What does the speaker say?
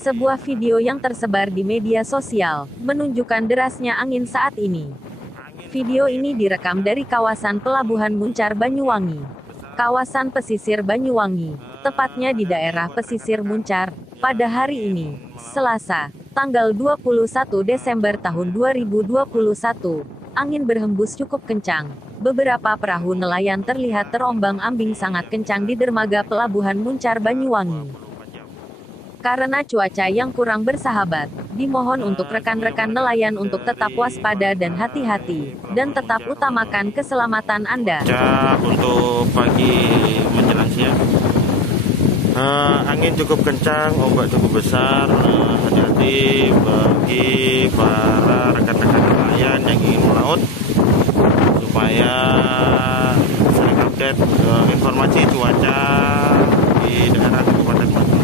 Sebuah video yang tersebar di media sosial menunjukkan derasnya angin saat ini. Video ini direkam dari kawasan Pelabuhan Muncar Banyuwangi, kawasan pesisir Banyuwangi, tepatnya di daerah pesisir Muncar, pada hari ini, Selasa, tanggal 21 Desember tahun 2021. Angin berhembus cukup kencang. Beberapa perahu nelayan terlihat terombang-ambing sangat kencang di dermaga Pelabuhan Muncar Banyuwangi. Karena cuaca yang kurang bersahabat, dimohon untuk rekan-rekan nelayan untuk tetap waspada dan hati-hati, dan tetap utamakan keselamatan Anda. Untuk pagi menjelang siang, angin cukup kencang, ombak cukup besar. Hati-hati bagi para rekan-rekan nelayan yang ingin melaut, supaya sering update informasi cuaca di daerah Kabupaten Bandung.